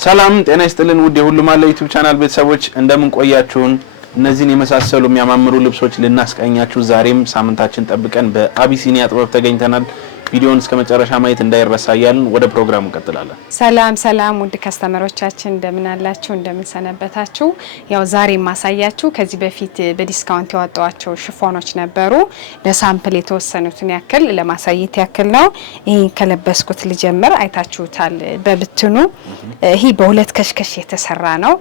ሰላም ጤና ይስጥልን ውድ የሁሉ ማለ ዩቲዩብ ቻናል ቤተሰቦች እንደምን ቆያችሁን? እነዚህን የመሳሰሉ የሚያማምሩ ልብሶች ልናስቀኛችሁ ዛሬም ሳምንታችን ጠብቀን በአቢሲኒያ ጥበብ ተገኝተናል። ቪዲዮውን እስከ መጨረሻ ማየት እንዳይረሳያልን ወደ ፕሮግራሙ እንቀጥላለን። ሰላም ውድ ከስተመሮቻችን እንደምን አላችሁ እንደምን ሰነበታችሁ? ያው ዛሬ ማሳያችሁ ከዚህ በፊት በዲስካውንት ያወጣዋቸው ሽፎኖች ነበሩ። ለሳምፕል የተወሰኑትን ያክል ለማሳየት ያክል ነው። ይሄ ከለበስኩት ልጀምር። አይታችሁታል በብትኑ። ይሄ በሁለት ከሽከሽ የተሰራ ነው።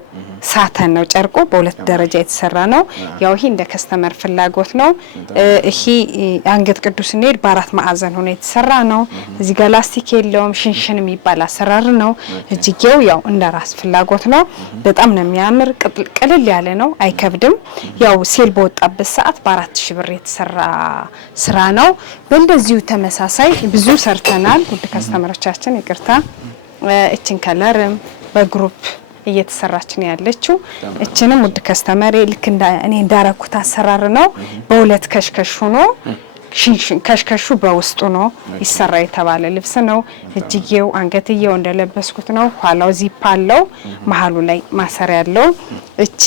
ሳተን ነው ጨርቁ፣ በሁለት ደረጃ የተሰራ ነው። ያው ይሄ እንደ ከስተመር ፍላጎት ነው። ይሄ አንገት ቅዱስ እንሄድ በአራት ማዕዘን ሆኖ የተሰራ ነው። እዚህ ጋር ላስቲክ የለውም፣ ሽንሽን የሚባል አሰራር ነው። እጅጌው ያው እንደ ራስ ፍላጎት ነው። በጣም ነው የሚያምር፣ ቅልል ያለ ነው፣ አይከብድም። ያው ሴል በወጣበት ሰዓት በ4000 ብር የተሰራ ስራ ነው። በእንደዚሁ ተመሳሳይ ብዙ ሰርተናል ውድ ከስተመሮቻችን። ይቅርታ እቺን ከለርም በግሩፕ እየተሰራች ነው ያለችው። እቺንም ውድ ከስተመሬ ልክ እኔ እንዳረኩት አሰራር ነው። በሁለት ከሽከሽ ሆኖ ከሽከሹ በውስጡ ነው ይሰራ የተባለ ልብስ ነው። እጅጌው አንገትየው እንደለበስኩት ነው። ኋላው ዚፕ አለው፣ መሃሉ ላይ ማሰሪያ ያለው። እቺ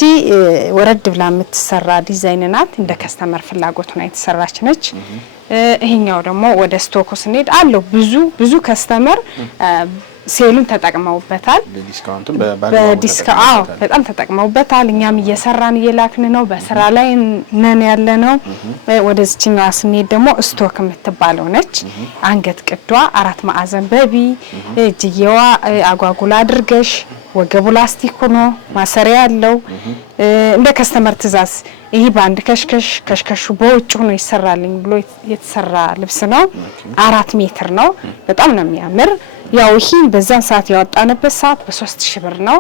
ወረድ ብላ የምትሰራ ዲዛይን ናት። እንደ ከስተመር ፍላጎት ነው የተሰራች ነች። ይሄኛው ደግሞ ወደ ስቶኩ ስንሄድ አለው ብዙ ከስተመር ሴሉን ተጠቅመውበታል። በዲስካውንት በጣም ተጠቅመውበታል። እኛም እየሰራን እየላክን ነው። በስራ ላይ ነን ያለነው። ወደዚህኛው ስንሄድ ደግሞ ስቶክ የምትባለው ነች። አንገት ቅዷ 4 ማዕዘን በቢ፣ እጅየዋ አጓጉላ አድርገሽ ወገቡ ላስቲክ ሆኖ ማሰሪያ ያለው እንደ ከስተመር ትእዛዝ ይሄ ባንድ ከሽከሹ በውጭ ሆኖ ይሰራልኝ ብሎ የተሰራ ልብስ ነው። 4 ሜትር ነው። በጣም ነው የሚያምር። ያው ይሄ በዛን ሰዓት ያወጣንበት ሰዓት በ3000 ብር ነው።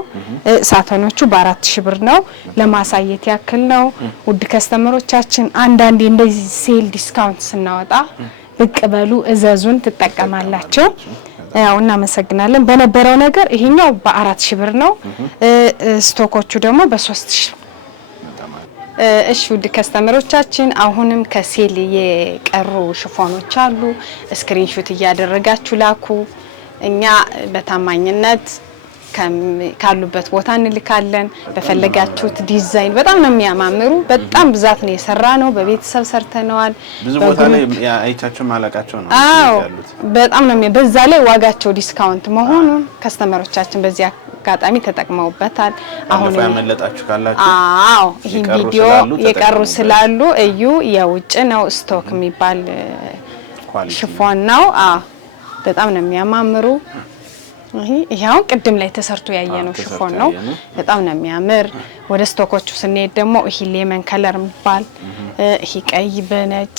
ሳተኖቹ በ4000 ብር ነው። ለማሳየት ያክል ነው ውድ ከስተመሮቻችን። አንዳንዴ እንደዚህ ሴል ዲስካውንት ስናወጣ ብቅ በሉ እዘዙን ትጠቀማላችሁ። ያው እናመሰግናለን። በነበረው ነገር ይሄኛው በ4000 ብር ነው። ስቶኮቹ ደግሞ በ3000። እሺ ውድ ከስተመሮቻችን አሁንም ከሴል የቀሩ ሽፎኖች አሉ። ስክሪንሾት እያደረጋችሁ ላኩ። እኛ በታማኝነት ካሉበት ቦታ እንልካለን። በፈለጋችሁት ዲዛይን በጣም ነው የሚያማምሩ። በጣም ብዛት ነው የሰራ ነው። በቤተሰብ ሰርተነዋል። ብዙ ቦታ ላይ አይቻችሁ ማላቃቸው ነው ያሉት። በጣም ነው በዛ ላይ ዋጋቸው ዲስካውንት መሆኑን ከስተመሮቻችን በዚህ አጋጣሚ ተጠቅመውበታል። አሁን ያመለጣችሁ ካላችሁ ይሄ ቪዲዮ የቀሩ ስላሉ እዩ። የውጭ ነው ስቶክ የሚባል ሽፎን ነው። በጣም ነው የሚያማምሩ። ይሄው ቅድም ላይ ተሰርቶ ያየነው ሽፎን ነው። በጣም ነው የሚያምር። ወደ ስቶኮቹ ስንሄድ ደግሞ ይሄ ሌመን ከለር የሚባል ይሄ ቀይ በነጭ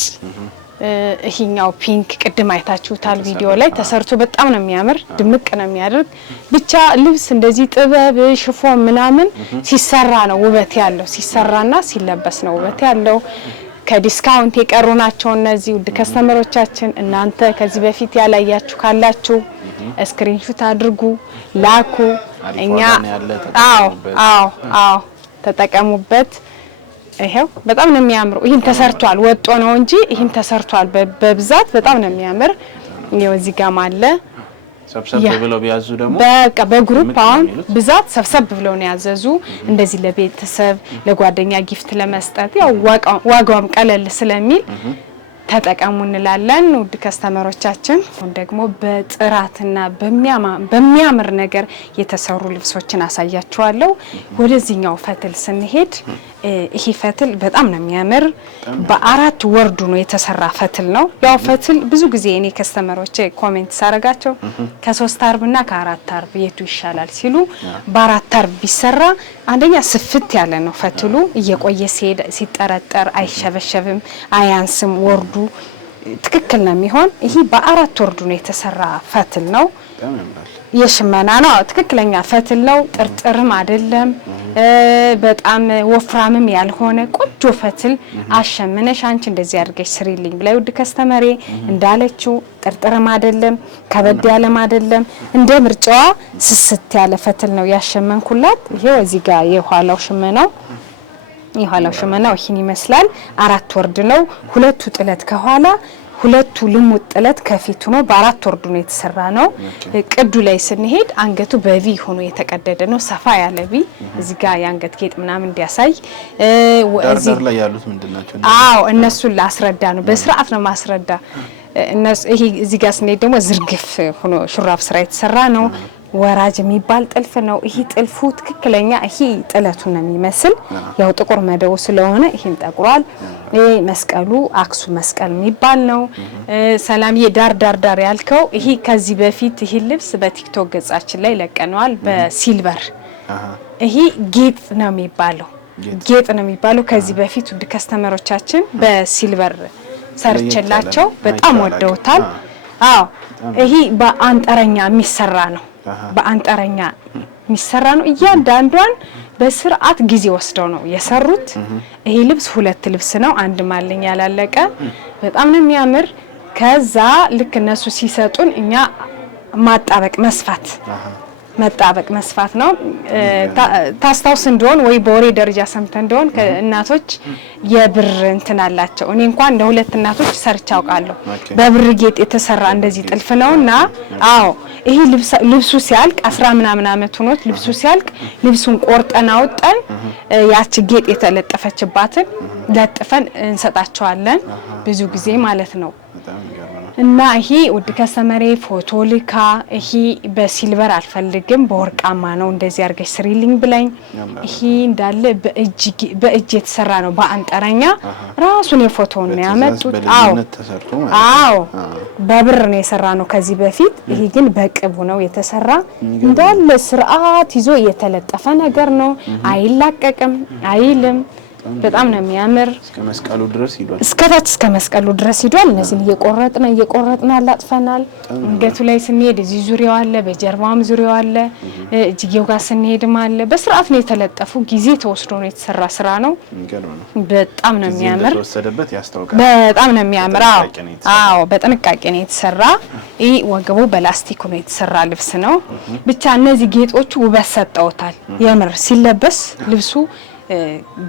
ይሄኛው ፒንክ ቅድም አይታችሁታል ቪዲዮ ላይ ተሰርቶ በጣም ነው የሚያምር። ድምቅ ነው የሚያደርግ። ብቻ ልብስ እንደዚህ ጥበብ ሽፎን ምናምን ሲሰራ ነው ውበት ያለው። ሲሰራና ሲለበስ ነው ውበት ያለው። ከዲስካውንት የቀሩ ናቸው እነዚህ ውድ ከስተመሮቻችን። እናንተ ከዚህ በፊት ያላያችሁ ካላችሁ ስክሪንሾት አድርጉ ላኩ። እኛ ተጠቀሙበት። ይሄው በጣም ነው የሚያምሩ። ይሄን ተሰርቷል ወጦ ነው እንጂ ይሄን ተሰርቷል በብዛት በጣም ነው የሚያምር። ይሄው እዚህ ጋር አለ። ሰብሰብ ብለው ቢያዙ ደግሞ በቃ በግሩፕ አሁን ብዛት ሰብሰብ ብለው ነው ያዘዙ። እንደዚህ ለቤተሰብ ለጓደኛ ጊፍት ለመስጠት ያው ዋጋውም ቀለል ስለሚል ተጠቀሙ እንላለን ውድ ከስተመሮቻችን። ደግሞ በጥራትና በሚያምር ነገር የተሰሩ ልብሶችን አሳያችኋለሁ። ወደዚህኛው ፈትል ስንሄድ ይሄ ፈትል በጣም ነው የሚያምር። በአራት ወርዱ ነው የተሰራ ፈትል ነው። ያው ፈትል ብዙ ጊዜ እኔ ከስተመሮቼ ኮሜንት ሳረጋቸው ከ3 አርብና ከ4 አርብ የቱ ይሻላል ሲሉ በ4 አርብ ቢሰራ አንደኛ ስፍት ያለ ነው ፈትሉ። እየቆየ ሲጠረጠር አይሸበሸብም፣ አያንስም። ወርዱ ትክክል ነው የሚሆን። ይሄ በ4 ወርዱ ነው የተሰራ ፈትል ነው። የሽመና ነው ትክክለኛ ፈትል ነው። ጥርጥርም አይደለም። በጣም ወፍራምም ያልሆነ ቆንጆ ፈትል አሸምነሽ አንቺ እንደዚህ አድርገሽ ስሪልኝ ብላይ ውድ ከስተመሬ እንዳለችው ጥርጥርም አይደለም፣ ከበድ ያለም አይደለም። እንደ ምርጫዋ ስስት ያለ ፈትል ነው ያሸመንኩላት። ይሄው እዚህ ጋር የኋላው ሽመናው ይሄን ይመስላል። 4 ወርድ ነው። 2 ጥለት ከኋላ ሁለቱ ልሙጥ ጥለት ከፊቱ ነው በአራት ወርዱ ነው የተሰራ ነው። ቅዱ ላይ ስንሄድ አንገቱ በቪ ሆኖ የተቀደደ ነው ሰፋ ያለ ቪ እዚህ ጋር የአንገት ጌጥ ምናምን እንዲያሳይ እዚህ ላይ ያሉት ምንድናቸው? አዎ እነሱን ላስረዳ ነው በስርዓት ነው ማስረዳ። ይሄ እዚህ ጋር ስንሄድ ደግሞ ዝርግፍ ሆኖ ሹራብ ስራ የተሰራ ነው። ወራጅ የሚባል ጥልፍ ነው። ይሄ ጥልፉ ትክክለኛ ይሄ ጥለቱን ነው የሚመስል ያው ጥቁር መደቡ ስለሆነ ይሄን ጠቁሯል። ይሄ መስቀሉ አክሱ መስቀል የሚባል ነው። ሰላምዬ ዳር ያልከው ይሄ ከዚህ በፊት ይሄ ልብስ በቲክቶክ ገጻችን ላይ ለቀነዋል በሲልቨር ይሄ ጌጥ ነው የሚባለው ከዚህ በፊት ውድ ከስተመሮቻችን በሲልቨር ሰርችላቸው በጣም ወደውታል። አዎ ይሄ በአንጠረኛ የሚሰራ ነው። በአንጠረኛ የሚሰራ ነው። እያንዳንዷን በስርዓት ጊዜ ወስደው ነው የሰሩት። ይሄ ልብስ ሁለት ልብስ ነው። አንድ ማለኝ ያላለቀ በጣም ነው የሚያምር። ከዛ ልክ እነሱ ሲሰጡን እኛ ማጣበቅ መስፋት ነው። ታስታውስ እንደሆን ወይ በወሬ ደረጃ ሰምተ እንደሆን እናቶች የብር እንትን አላቸው። እኔ እንኳን ለሁለት እናቶች ሰርቻ አውቃለሁ። በብር ጌጥ የተሰራ እንደዚህ ጥልፍ ነውና አዎ ይሄ ልብሱ ሲያልቅ 10 ምናምን አመት ሆኖት ልብሱ ሲያልቅ ልብሱን ቆርጠን አውጣን ያቺ ጌጥ የተለጠፈችባትን ለጥፈን እንሰጣቸዋለን ብዙ ጊዜ ማለት ነው። እና ይሄ ውድ ከስተመሬ ፎቶ ልካ ይሄ በሲልቨር አልፈልግም በወርቃማ ነው እንደዚህ አርገሽ ስሪልኝ ብለኝ ይሄ እንዳለ በእጅ የተሰራ ነው በአንጠረኛ ራሱን የፎቶውን ነው ያመጡት። አዎ በብር ነው የሰራ ነው ከዚህ በፊት። ይሄ ግን በቅቡ ነው የተሰራ እንዳለ ስርዓት ይዞ የተለጠፈ ነገር ነው። አይላቀቅም አይልም። በጣም ነው የሚያምር። እስከ መስቀሉ ድረስ ሄዷል። እስከ መስቀሉ ድረስ ሄዷል። እነዚህን እየቆረጥን አላጥፈናል። አንገቱ ላይ ስንሄድ እዚህ ዙሪያው አለ፣ በጀርባውም ዙሪያው አለ፣ እጅጌው ጋር ስንሄድም አለ። በስርዓት ነው የተለጠፉ። ጊዜ ተወስዶ ነው የተሰራ ስራ ነው። በጣም ነው የሚያምር። ተወሰደበት ያስታውቃል። በጣም ነው የሚያምር። አዎ በጥንቃቄ ነው የተሰራ። ይሄ ወገቡ በላስቲክ ነው የተሰራ ልብስ ነው። ብቻ እነዚህ ጌጦቹ ውበት ሰጠውታል። የምር ሲለበስ ልብሱ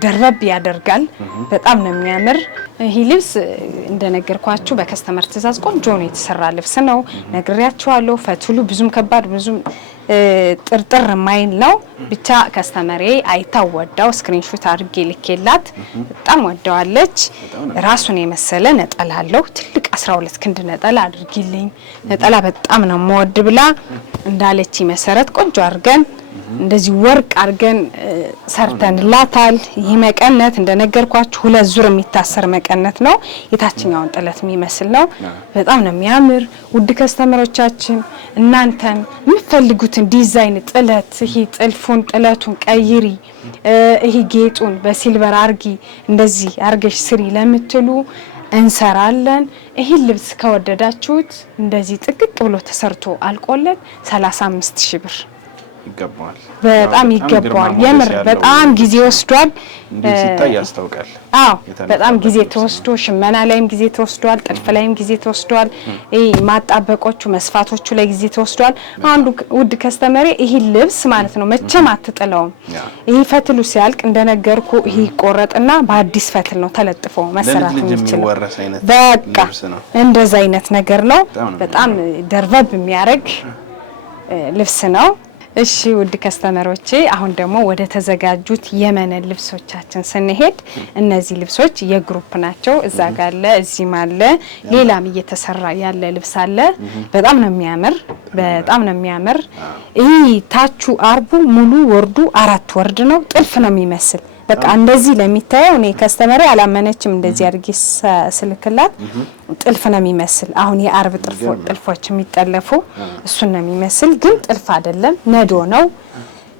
ደረብ ያደርጋል። በጣም ነው የሚያምር። ይሄ ልብስ እንደነገርኳችሁ በከስተመር ትእዛዝ ቆንጆ ነው የተሰራ ልብስ ነው። ነግሬያችኋለሁ። ፈትሉ ብዙም ከባድ ብዙም ጥርጥር ማይል ነው። ብቻ ከስተመሬ አይታወዳው ስክሪንሾት አድርጌ ልኬላት በጣም ወደዋለች። ራሱን የመሰለ ነጠላ አለው። ትልቅ 12 ክንድ ነጠላ አድርጊልኝ ነጠላ በጣም ነው የምወድ ብላ እንዳለች መሰረት ቆንጆ አድርገን እንደዚህ ወርቅ አድርገን ሰርተንላታል። ይሄ መቀነት እንደነገርኳችሁ ሁለት ዙር የሚታሰር መቀነት ነው። የታችኛውን ጥለት የሚመስል ነው። በጣም ነው የሚያምር። ውድ ከስተመሮቻችን እናንተም የምትፈልጉትን ዲዛይን ጥለት ይሄ ጥልፉን ጥለቱን ቀይሪ ይሄ ጌጡን በሲልቨር አርጊ እንደዚህ አርገሽ ስሪ ለምትሉ እንሰራለን። ይሄ ልብስ ከወደዳችሁት እንደዚህ ጥቅቅ ብሎ ተሰርቶ አልቆለት 35000 ብር ይገባዋል። በጣም ይገባዋል። የምር በጣም ጊዜ ወስዷል። እንዴት ሲታይ ያስታውቃል። አዎ በጣም ጊዜ ተወስዶ ሽመና ላይም ጊዜ ተወስዷል። ጥልፍ ላይም ጊዜ ተወስዷል። ማጣበቆቹ መስፋቶቹ ላይ ጊዜ ተወስዷል። አንዱ ውድ ከስተመሬ ይሄ ልብስ ማለት ነው መቼም አትጥለውም። ይሄ ፈትሉ ሲያልቅ እንደነገርኩ ይሄ ቆረጥና በአዲስ ፈትል ነው ተለጥፎ መሰራት የሚችለው። በቃ እንደዛ አይነት ነገር ነው። በጣም ደርበብ የሚያደርግ ልብስ ነው። እሺ ውድ ከስተመሮቼ አሁን ደግሞ ወደ ተዘጋጁት የመነን ልብሶቻችን ስንሄድ እነዚህ ልብሶች የግሩፕ ናቸው። እዛ ጋር አለ እዚህም አለ ሌላም እየተሰራ ያለ ልብስ አለ። በጣም ነው የሚያምር። ይሄ ታቹ አርቡ ሙሉ ወርዱ 4 ወርድ ነው። ጥልፍ ነው የሚመስል በቃ እንደዚህ ለሚታየው እኔ ከስተመሬ አላመነችም። እንደዚህ አድርጌ ስልክላት ጥልፍ ነው የሚመስል። አሁን የአርብ ጥልፎች የሚጠለፉ እሱን ነው የሚመስል፣ ግን ጥልፍ አይደለም ነዶ ነው።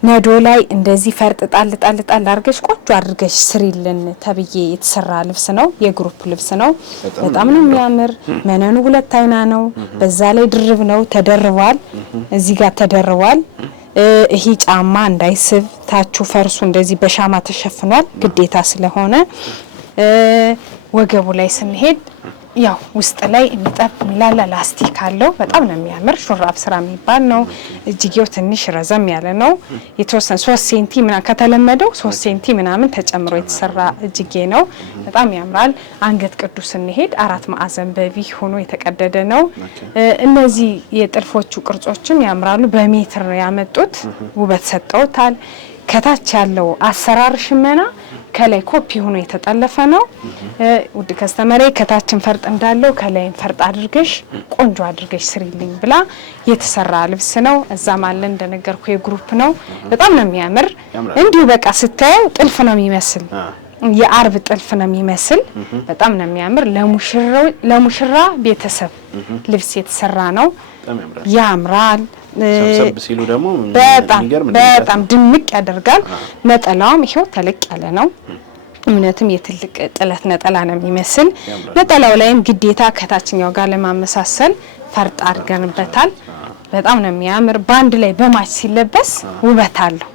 ነዶ ላይ እንደዚህ ፈርጥ ጣል አድርገሽ ቆንጆ አድርገሽ ስሪልን ተብዬ የተሰራ ልብስ ነው። የግሩፕ ልብስ ነው። በጣም ነው የሚያምር። መነኑ 2 አይና ነው። በዛ ላይ ድርብ ነው ተደርቧል። እዚህ ጋር ተደርቧል። ይሄ ጫማ እንዳይስብ ታቹ ፈርሱ እንደዚህ በሻማ ተሸፍኗል ግዴታ ስለሆነ። ወገቡ ላይ ስንሄድ ያው ውስጥ ላይ እንጠብ ሚላላ ላስቲክ አለው በጣም ነው የሚያምር ሹራብ ስራ የሚባል ነው እጅጌው ትንሽ ረዘም ያለ ነው የተወሰነ 3 ሴንቲ ምናምን ከተለመደው 3 ሴንቲ ምናምን ተጨምሮ የተሰራ እጅጌ ነው በጣም ያምራል አንገት ቅዱስ እንሄድ 4 ማዕዘን በቪ ሆኖ የተቀደደ ነው እነዚህ የጥልፎቹ ቅርጾችም ያምራሉ በሜትር ያመጡት ውበት ሰጠውታል ከታች ያለው አሰራር ሽመና ከላይ ኮፒ ሆኖ የተጠለፈ ነው ውድ ከስተመሬ ከታችን ፈርጥ እንዳለው ከላይ ፈርጥ አድርገሽ ቆንጆ አድርገሽ ስሪልኝ ብላ የተሰራ ልብስ ነው እዛም አለ እንደነገርኩ የግሩፕ ነው በጣም ነው የሚያምር እንዲሁ በቃ ስታየው ጥልፍ ነው የሚመስል የአርብ ጥልፍ ነው የሚመስል በጣም ነው የሚያምር ለሙሽራ ቤተሰብ ልብስ የተሰራ ነው ያምራል ሰብሰብ ሲሉ ደግሞ በጣም ድምቅ ያደርጋል ነጠላውም ይሄው ተለቅ ያለ ነው እምነትም የትልቅ ጥለት ነጠላ ነው የሚመስል ነጠላው ላይም ግዴታ ከታችኛው ጋር ለማመሳሰል ፈርጥ አድርገንበታል በጣም ነው የሚያምር ባንድ ላይ በማች ሲለበስ ውበት አለው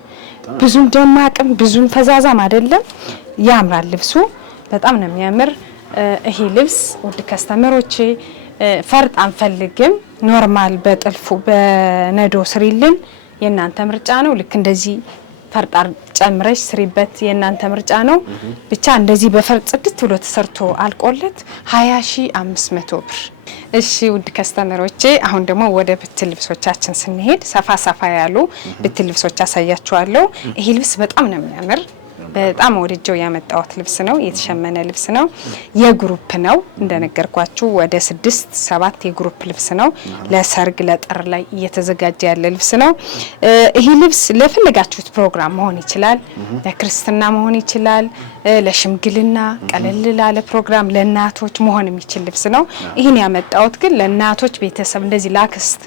ብዙም ደማቅም ብዙም ፈዛዛም አይደለም ያምራል ልብሱ በጣም ነው የሚያምር ይሄ ልብስ ውድ ከስተመሮቼ ፈርጥ አንፈልግም ኖርማል በጥልፉ በነዶ ስሪልን የናንተ ምርጫ ነው ልክ እንደዚህ ፈርጥ ጨምረሽ ስሪበት የናንተ ምርጫ ነው ብቻ እንደዚህ በፈርጥ ጽድት ብሎ ተሰርቶ አልቆለት 20500 ብር እሺ ውድ ከስተመሮቼ አሁን ደግሞ ወደ ብትል ልብሶቻችን ስንሄድ ሰፋ ያሉ ብትል ልብሶች አሳያችኋለሁ ይሄ ልብስ በጣም ነው የሚያምር በጣም ወድጀው ያመጣሁት ልብስ ነው የተሸመነ ልብስ ነው የግሩፕ ነው እንደነገርኳችሁ ወደ 6-7 የግሩፕ ልብስ ነው ለሰርግ ለጥር ላይ እየተዘጋጀ ያለ ልብስ ነው ይሄ ልብስ ለፈለጋችሁት ፕሮግራም መሆን ይችላል ለክርስትና መሆን ይችላል ለሽምግልና ቀለል ላለ ፕሮግራም ለእናቶች መሆን የሚችል ልብስ ነው ይሄን ያመጣሁት ግን ለእናቶች ቤተሰብ እንደዚህ ላክስት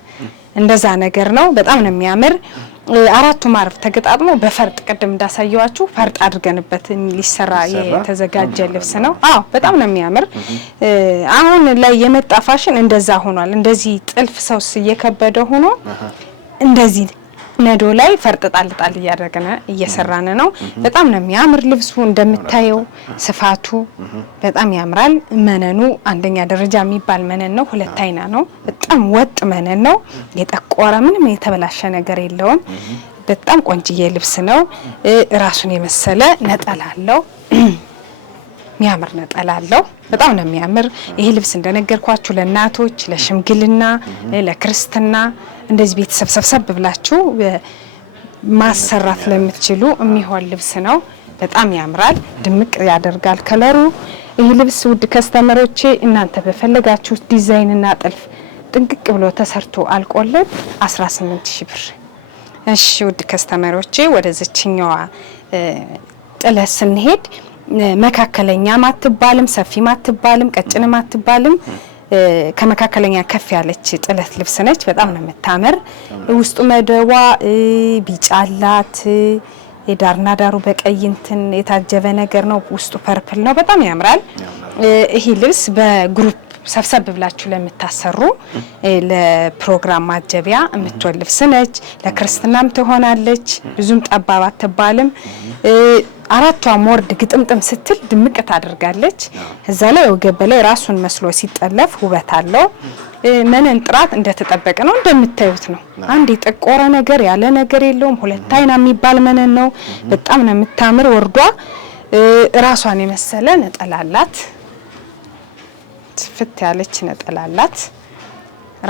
እንደዛ ነገር ነው በጣም ነው የሚያምር አራቱ ማርፍ ተገጣጥሞ በፈርጥ ቀደም እንዳሳየዋችሁ ፈርጥ አድርገንበት ሊሰራ የተዘጋጀ ልብስ ነው አዎ በጣም ነው የሚያምር አሁን ላይ የመጣ ፋሽን እንደዛ ሆኗል እንደዚህ ጥልፍ ሰውስ እየከበደ ሆኖ እንደዚህ ነዶ ላይ ፈርጥ ጣል እያደረገና እየሰራነ ነው በጣም ነው የሚያምር ልብሱ እንደምታየው ስፋቱ በጣም ያምራል መነኑ አንደኛ ደረጃ የሚባል መነን ነው ሁለት አይና ነው በጣም ወጥ መነን ነው የጠቆረ ምንም የተበላሸ ነገር የለውም በጣም ቆንጅዬ ልብስ ነው ራሱን የመሰለ ነጠላ አለው የሚያምር ነጠላ አለው በጣም ነው የሚያምር ይሄ ልብስ እንደነገርኳችሁ ለእናቶች ለሽምግልና ለክርስትና እንደዚህ ቤተሰብ ሰብሰብ ብላችሁ ማሰራት ለምትችሉ የሚሆን ልብስ ነው በጣም ያምራል ድምቅ ያደርጋል ከለሩ ይሄ ልብስ ውድ ከስተመሮቼ እናንተ በፈለጋችሁ ዲዛይንና ጥልፍ ጥንቅቅ ብሎ ተሰርቶ አልቆለት 18000 ብር እሺ ውድ ከስተመሮቼ ወደዚህኛዋ ጥለት ስንሄድ መካከለኛ ማትባልም ሰፊ ማትባልም ቀጭን ማትባልም ከመካከለኛ ከፍ ያለች ጥለት ልብስ ነች በጣም ነው የምታምር ውስጡ መደዋ ቢጫላት የዳርና ዳሩ በቀይ እንትን የታጀበ ነገር ነው ውስጡ ፐርፕል ነው በጣም ያምራል ይሄ ልብስ በግሩፕ ሰብሰብ ብላችሁ ለምታሰሩ ለፕሮግራም ማጀቢያ የምትወል ልብስ ነች ለክርስትናም ትሆናለች ብዙም ጠባብ አትባልም አራቷ ሞርድ ግጥምጥም ስትል ድምቅ ታደርጋለች እዛ ላይ ወገብ ላይ ራሱን መስሎ ሲጠለፍ ውበት አለው መነን ጥራት እንደተጠበቀ ነው እንደምታዩት ነው አንድ የጠቆረ ነገር ያለ ነገር የለውም ሁለት አይና የሚባል መነን ነው በጣም ነው የምታምር ወርዷ ራሷን የመሰለ ነጠላላት ፍት ያለች ነጠላላት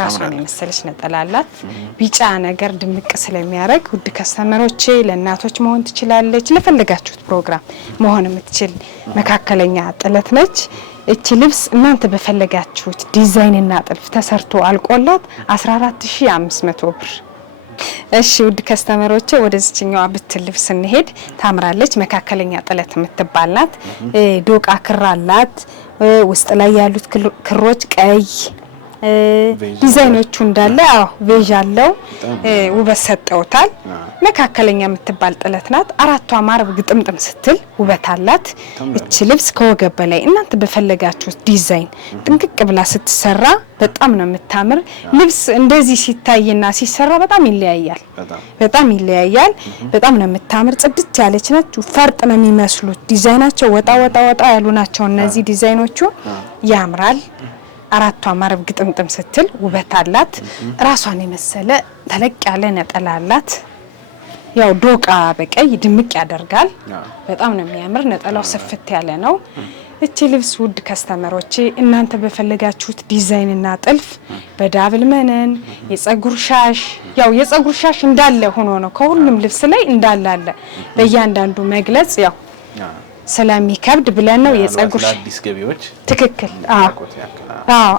ራሷን የመሰለች ነጠላላት ቢጫ ነገር ድምቅ ስለሚያረግ ውድ ከስተመሮቼ ለእናቶች መሆን ትችላለች ለፈለጋችሁት ፕሮግራም መሆን የምትችል መካከለኛ ጥለት ነች እቺ ልብስ እናንተ በፈለጋችሁት ዲዛይንና ጥልፍ ተሰርቶ አልቆላት 14500 ብር እሺ ውድ ከስተመሮቼ ወደዚህኛው ብትል ልብስ እንሄድ ታምራለች መካከለኛ ጥለት የምትባልናት ዶቃ ክራላት ውስጥ ላይ ያሉት ክሮች ቀይ ዲዛይኖቹ እንዳለ ቬዥ አለው ውበት ሰጠውታል። መካከለኛ የምትባል ጥለት ናት። አራቷ ማርብ ግጥምጥም ስትል ውበት አላት። እቺ ልብስ ከወገብ በላይ እናንተ በፈለጋችሁት ዲዛይን ጥንቅቅ ብላ ስትሰራ በጣም ነው የምታምር። ልብስ እንደዚህ ሲታይና ሲሰራ በጣም ይለያያል። በጣም ነው የምታምር። ጽድት ያለች ነች። ፈርጥ ነው የሚመስሉት። ዲዛይናቸው ወጣ ያሉ ናቸው። እነዚህ ዲዛይኖቹ ያምራል። አራቷ ማርብ ግጥምጥም ስትል ውበት አላት። ራሷን የመሰለ ተለቅ ያለ ነጠላ አላት። ያው ዶቃ በቀይ ድምቅ ያደርጋል። በጣም ነው የሚያምር። ነጠላው ስፍት ያለ ነው። እቺ ልብስ ውድ ከስተመሮቼ እናንተ በፈለጋችሁት ዲዛይንና ጥልፍ በዳብል መነን የጸጉር ሻሽ ያው የጸጉር ሻሽ እንዳለ ሆኖ ነው ከሁሉም ልብስ ላይ እንዳለ አለ። በእያንዳንዱ መግለጽ ያው ስለሚከብድ ብለን ነው የጸጉር አዲስ ገቢዎች ትክክል።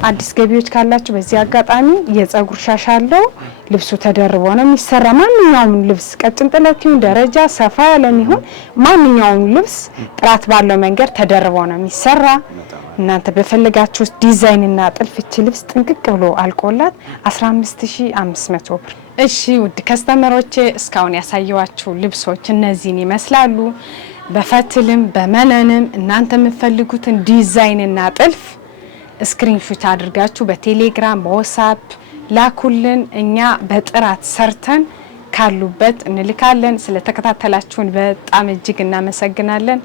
አዲስ ገቢዎች ካላችሁ በዚህ አጋጣሚ የጸጉር ሻሽ አለው። ልብሱ ተደርቦ ነው የሚሰራ። ማንኛውም ልብስ ቀጭን ጥለቱን ደረጃ ሰፋ ያለም ይሁን ማንኛውም ልብስ ጥራት ባለው መንገድ ተደርቦ ነው የሚሰራ። እናንተ በፈለጋችሁት ዲዛይንና ጥልፍ እቺ ልብስ ጥንቅቅ ብሎ አልቆላት 15500 ብር። እሺ ውድ ከስተመሮቼ እስካሁን ያሳየዋችሁ ልብሶች እነዚህን ይመስላሉ። በፈትልም በመነንም እናንተ የምትፈልጉትን ዲዛይንና ጥልፍ ስክሪንሾት አድርጋችሁ በቴሌግራም በዋትስአፕ ላኩልን። እኛ በጥራት ሰርተን ካሉበት እንልካለን። ስለተከታተላችሁን በጣም እጅግ እናመሰግናለን።